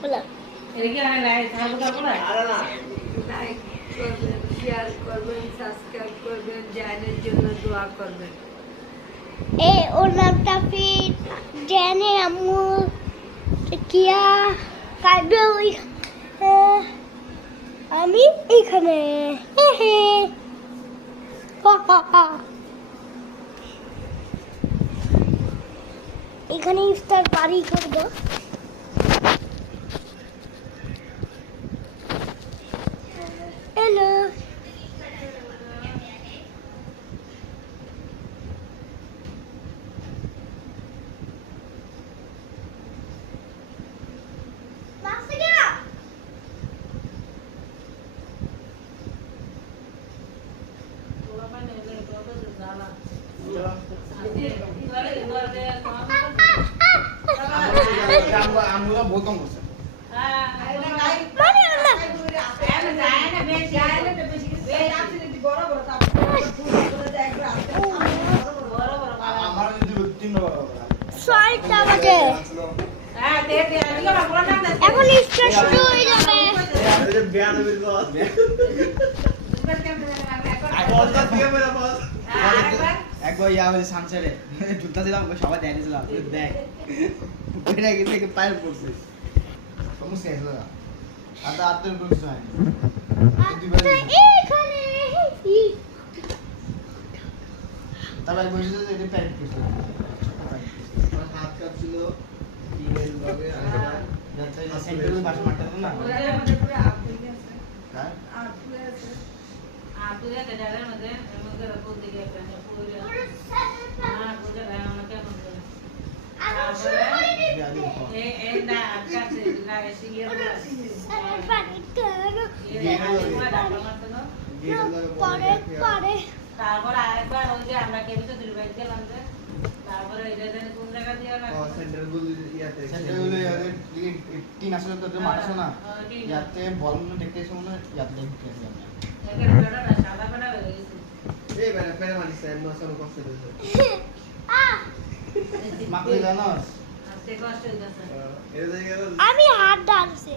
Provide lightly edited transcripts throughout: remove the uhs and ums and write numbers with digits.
বলো এটা কি আমি লাইভ থাকবো তারপর না লাইক করবেন, শেয়ার করবেন, সাবস্ক্রাইব করবেন, জানের জন্য দোয়া করবেন। এ ওর নামটা ফির জানে আম্মু কিয়া কাটবে ওই আমি এখানে এখানে ইফতার পারি করবো। হ্যালো আমরা বহুত কম করছে আমার যদি 3 ছয়টা বাজে এখন স্টার্ট শুরু হয়ে যাবে। একবার ইয়া হয়েছে সানসেটে জুতা ছিলাম সবাই দেখেছিলাম দেখ এটা কি থেকে পায়ের পড়ছে সমস্যা আছে আর তো আত্মের কোনো কিছু হয়নি এখানে তারপর বলছে যে এটা প্যান্ট করছে হাত কাটছিল কি হয়েছিল ভাবে আর সেন্টারের পাশে মারতে না হ্যাঁ आप तुझे कजारे मजे मगे रखो दिखे अपने पूरे हां पूरे रहना क्या बोलते हैं ए ना आपका से ना ऐसे ये পরে পরে তারপর আরেকবার ওই যে আমরা কেবিতে দুর্বাই গেলাম যে তারপরে এটা জানি কোন জায়গা দিয়ে না সেন্টার গুলো ইয়াতে সেন্টার গুলো তিন আসলে তো মারছো না ইয়াতে বল মনে দেখতেছো মনে ইয়াতে দেখতে আসি আমরা এখানে বড় না সাদা বড় হয়ে গেছে এই মানে পেরে মারিছে এমন সব কষ্ট দিছে আ মাকে জানোস আজকে কষ্ট হইতাছে এর জায়গা আমি হাত ডালছি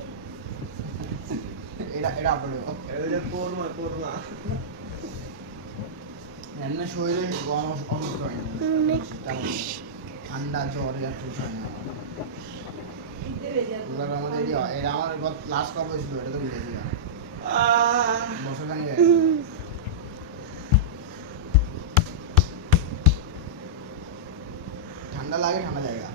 এটা এটা আপড়ে এটা যে করমা এমন শরীরে অনস্ত হয় না ঠান্ডা জ্বর এর কিছু হয় না এবার আমাদের এটা আমার লাস্ট কপ হয়েছিল এটা তো বুঝেছি বছর খানি ঠান্ডা লাগে ঠান্ডা জায়গা